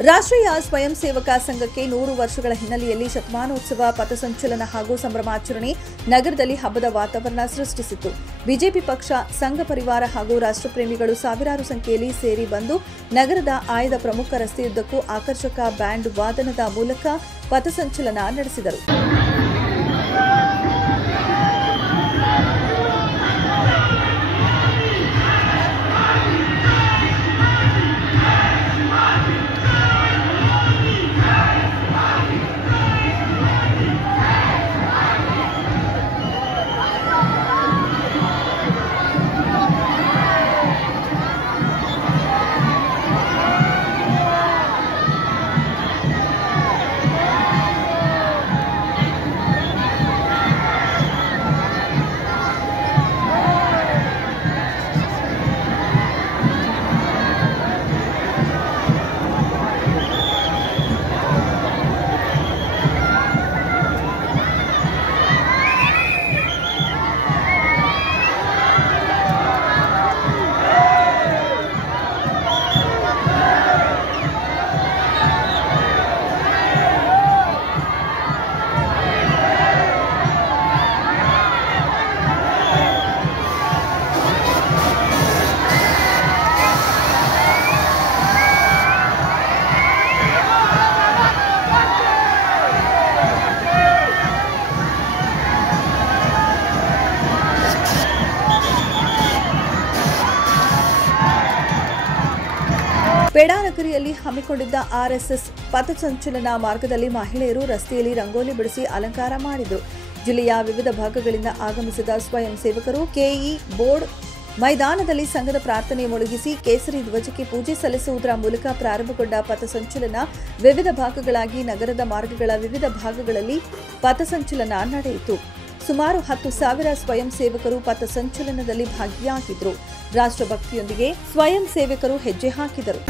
ರಾಷ್ಟ್ರೀಯ ಸ್ವಯಂ ಸೇವಕ ಸಂಘಕ್ಕೆ 100 ವರ್ಷಗಳ ಹಿನ್ನೆಲೆಯಲ್ಲಿ ಶತಮಾನೋತ್ಸವ ಪಥಸಂಚಲನ ಹಾಗೂ ಸಂಭ್ರಮಾಚರಣೆ ನಗರದಲ್ಲಿ ಹಬ್ಬದ ವಾತಾವರಣ ಸೃಷ್ಟಿಸಿತು. ಬಿಜೆಪಿ ಪಕ್ಷ, ಸಂಘ ಪರಿವಾರ ಹಾಗೂ ರಾಷ್ಟ್ರಪ್ರೇಮಿಗಳು ಸಾವಿರಾರು ಸಂಖ್ಯೆಯಲ್ಲಿ ಸೇರಿ ಬಂದು ನಗರದ ಆಯ್ದ ಪ್ರಮುಖ ರಸ್ತೆಯುದ್ದಕ್ಕೂ ಆಕರ್ಷಕ ಬ್ಯಾಂಡ್ ವಾದನದ ಮೂಲಕ ಪಥಸಂಚಲನ ನಡೆಸಿದರು. ಪೇಡಾನಗರಿಯಲ್ಲಿ ಹಮ್ಮಿಕೊಂಡಿದ್ದ ಆರ್ಎಸ್ಎಸ್ ಪಥಸಂಚಲನ ಮಾರ್ಗದಲ್ಲಿ ಮಹಿಳೆಯರು ರಸ್ತೆಯಲ್ಲಿ ರಂಗೋಲಿ ಬಿಡಿಸಿ ಅಲಂಕಾರ ಮಾಡಿದರು. ಜಿಲ್ಲೆಯ ವಿವಿಧ ಭಾಗಗಳಿಂದ ಆಗಮಿಸಿದ ಸ್ವಯಂ ಸೇವಕರು ಕೆಇ ಬೋರ್ಡ್ ಮೈದಾನದಲ್ಲಿ ಸಂಘದ ಪ್ರಾರ್ಥನೆ ಮೊಳಗಿಸಿ ಕೇಸರಿ ಧ್ವಜಕ್ಕೆ ಪೂಜೆ ಸಲ್ಲಿಸುವುದರ ಮೂಲಕ ಪ್ರಾರಂಭಗೊಂಡ ಪಥಸಂಚಲನ ವಿವಿಧ ಭಾಗಗಳಾಗಿ ನಗರದ ಮಾರ್ಗಗಳ ವಿವಿಧ ಭಾಗಗಳಲ್ಲಿ ಪಥಸಂಚಲನ ನಡೆಯಿತು. ಸುಮಾರು 10,000 ಸ್ವಯಂ ಸೇವಕರು ಪಥಸಂಚಲನದಲ್ಲಿ ಭಾಗಿಯಾಗಿದ್ದರು. ರಾಷ್ಟ್ರಭಕ್ತಿಯೊಂದಿಗೆ ಸ್ವಯಂ ಸೇವಕರು ಹೆಜ್ಜೆ ಹಾಕಿದರು.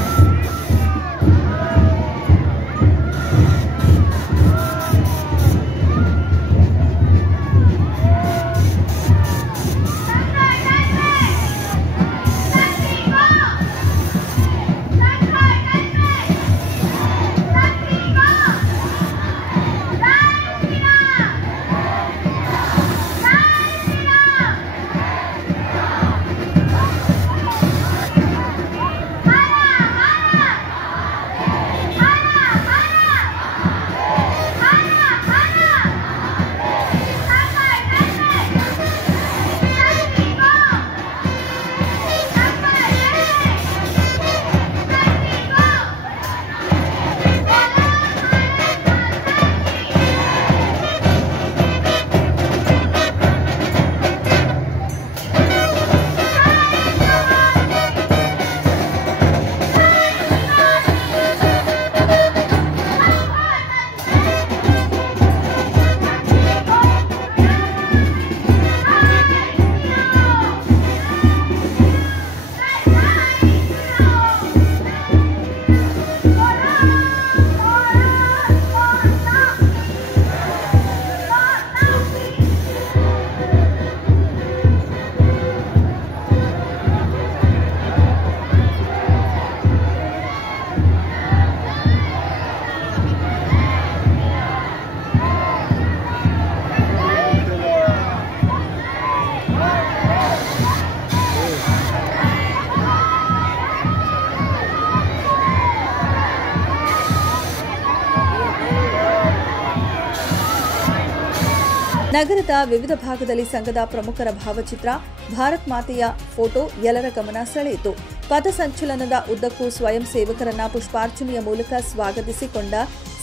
ನಗರದ ವಿವಿಧ ಭಾಗದಲ್ಲಿ ಸಂಘದ ಪ್ರಮುಖರ ಭಾವಚಿತ್ರ, ಭಾರತ್ ಮಾತೆಯ ಫೋಟೋ ಎಲ್ಲರ ಗಮನ ಸೆಳೆಯಿತು. ಪಥಸಂಚಲನದ ಉದ್ದಕ್ಕೂ ಸ್ವಯಂ ಸೇವಕರನ್ನ ಪುಷ್ಪಾರ್ಚನೆಯ ಮೂಲಕ ಸ್ವಾಗತಿಸಿಕೊಂಡ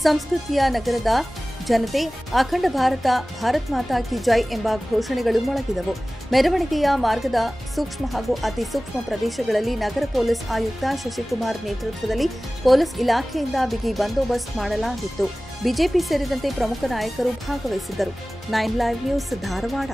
ಸಂಸ್ಕೃತಿಯ ನಗರದ ಜನತೆ ಅಖಂಡ ಭಾರತ, ಭಾರತ್ ಮಾತಾ ಕಿ ಜೈ ಎಂಬ ಘೋಷಣೆಗಳು ಮೊಳಗಿದವು. ಮೆರವಣಿಗೆಯ ಮಾರ್ಗದ ಸೂಕ್ಷ್ಮ ಹಾಗೂ ಅತಿ ಸೂಕ್ಷ್ಮ ಪ್ರದೇಶಗಳಲ್ಲಿ ನಗರ ಪೊಲೀಸ್ ಆಯುಕ್ತ ಶಶಿಕುಮಾರ್ ನೇತೃತ್ವದಲ್ಲಿ ಪೊಲೀಸ್ ಇಲಾಖೆಯಿಂದ ಬಿಗಿ ಬಂದೋಬಸ್ತ್ ಮಾಡಲಾಗಿತ್ತು. ಬಿಜೆಪಿ ಸೇರಿದಂತೆ ಪ್ರಮುಖ ನಾಯಕರು ಭಾಗವಹಿಸಿದ್ದರು. 9 ಲೈವ್ ನ್ಯೂಸ್ ಧಾರವಾಡ.